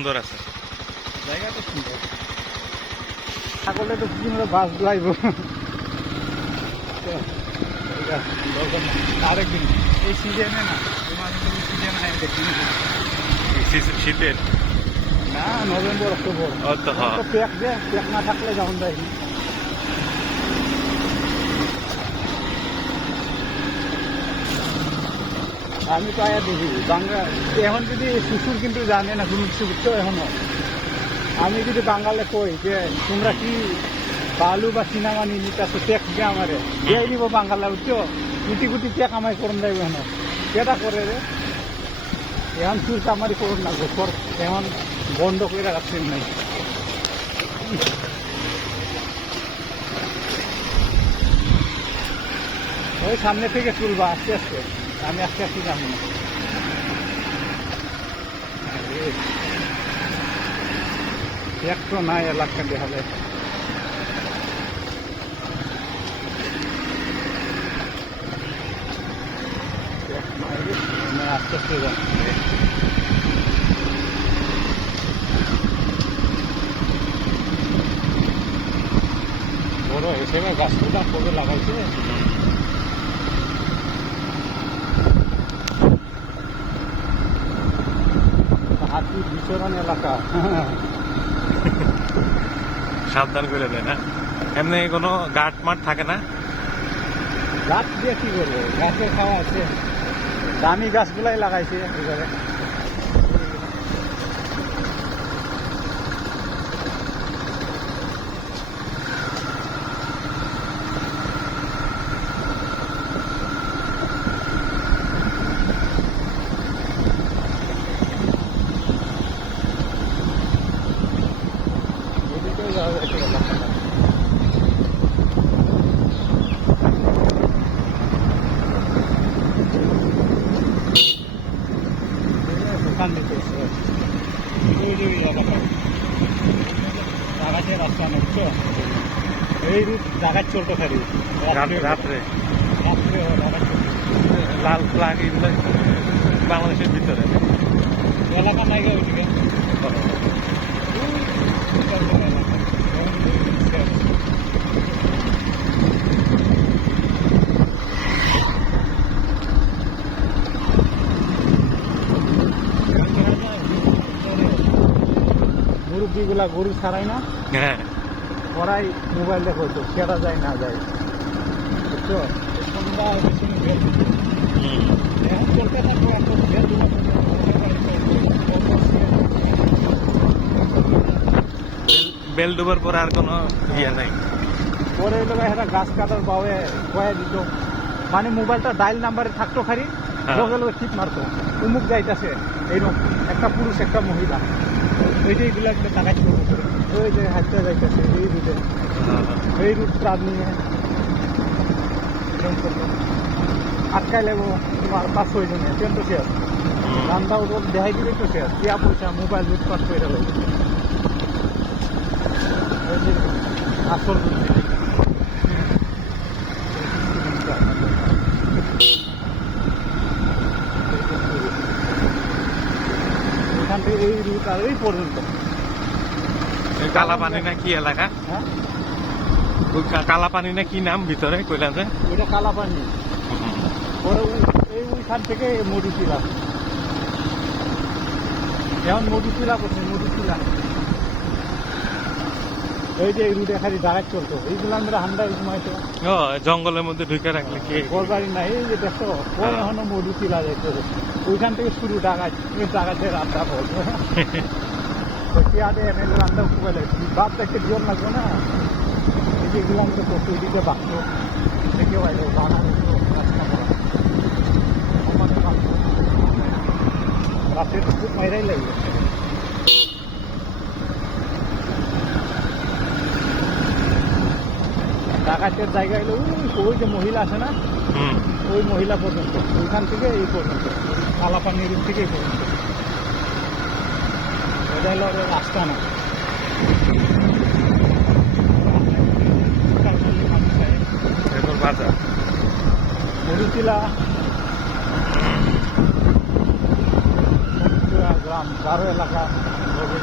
সুন্দর আছে। জায়গাটা সুন্দর। ছাগলে তো বিভিন্ন বাস লাইব আরেকদিন এই সিজনে না তোমার সিজন হয় দেখি শীতের না নভেম্বর অক্টোবর প্যাক দিয়ে প্যাক না থাকলে যেমন যায় আমি তো আয়া দেখি বাংলা এখন যদি শ্বশুর কিন্তু জানে না কোনো কিছু বুঝছো এখনো আমি যদি বাঙালে কই যে তোমরা কি বালু বা সিনেমা নিয়ে নিতে আসো ট্যাক্স দিয়ে আমারে দিয়ে দিব বাঙালা বুঝছো কুটি কুটি ট্যাক আমায় করুন দেবে এখন কেটা করে রে এখন চুর কামারি করুন না ঘর এখন বন্ধ করে রাখছেন নাই ওই সামনে থেকে তুলবা আস্তে আস্তে আমি আস্তে আস্তে যাবো না একটু নাই এলাকা দেখা যায় আস্তে আস্তে যাবো বড় হয়েছে গাছগুলা কবে লাগাইছে হাতির বিচরণ এলাকা সাবধান করে দেয় না এমনি কোনো গাট মাঠ থাকে না গাছ দিয়ে কি করবো গাছের খাওয়া আছে দামি গাছগুলাই লাগাইছে এবারে দোকান দিতে জাগাতে রাস্তা নেছো এই রুট জাগাত চলতে পারি রাত্রে রাত্রে জাগাত লাল ফ্লাগ এগুলো বাংলাদেশের ভিতরে এলাকা নাই গে ওইদিকে মুরব্বীগুলা গরু ছাড়াই না হ্যাঁ ওরাই মোবাইল দেখো তো কেটা যায় না যায় বুঝছো সন্ধ্যা চলতে বেল ডুবার পর আর কোনো ইয়ে নাই পরে এলো একটা গাছ কাটার পাওয়ে কয়ে দিত মানে মোবাইলটা ডাইল নাম্বারে থাকতো খালি লগে লগে ঠিক মারতো উমুক যাইতেছে এইরকম একটা পুরুষ একটা মহিলা এইটাইগুলো একটা টাকা ছিল ওই যে হাঁটতে যাইতেছে এই রুটে এই রুট প্রাণ নিয়ে আটকাই লাগবো তোমার 500 জনে ট্রেন তো শেষ রান্না ওর দেখাই দিলে তো শেষ ইয়া পয়সা মোবাইল লুটপাট করে গেল আসল এখান থেকে এই রুট আর এই পর্যন্ত কালাপানি না কি এলাকা হ্যাঁ কালাপানি না কি নাম ভিতরে কইলাম যে ওইটা কালাপানি পরে এই ওইখান থেকে মধুচিলা এখন মধুচিলা করছে মধুচিলা এই যে এই রুটে খালি ডাকাত চলতো এইগুলো আমরা হান্ডা ঘুমাইতো ও জঙ্গলের মধ্যে ঢুকে রাখলে কি ঘরবাড়ি নাই এই যে দেখো ওই এখনো মধুচিলা দেখতো ওইখান থেকে শুরু ডাকাত ডাকাতের রান্না করবো পেঁয়াদে এনে রান্না খুবই লাগছে বাপ দেখতে জোর লাগবে না এই যে এগুলো তো করতো ওইদিকে বাঁচতো দেখে বাইরে বানা রাত্রে তো খুব মাইরাই লাগবে ডাকাতের জায়গায় এলো ওই যে মহিলা আছে না ওই মহিলা পর্যন্ত ওইখান থেকে এই পর্যন্ত কালাপানি রুট থেকে এই পর্যন্ত এটা হলো রাস্তা না বাজার মধুচিলা গ্রাম গারো এলাকা হবে।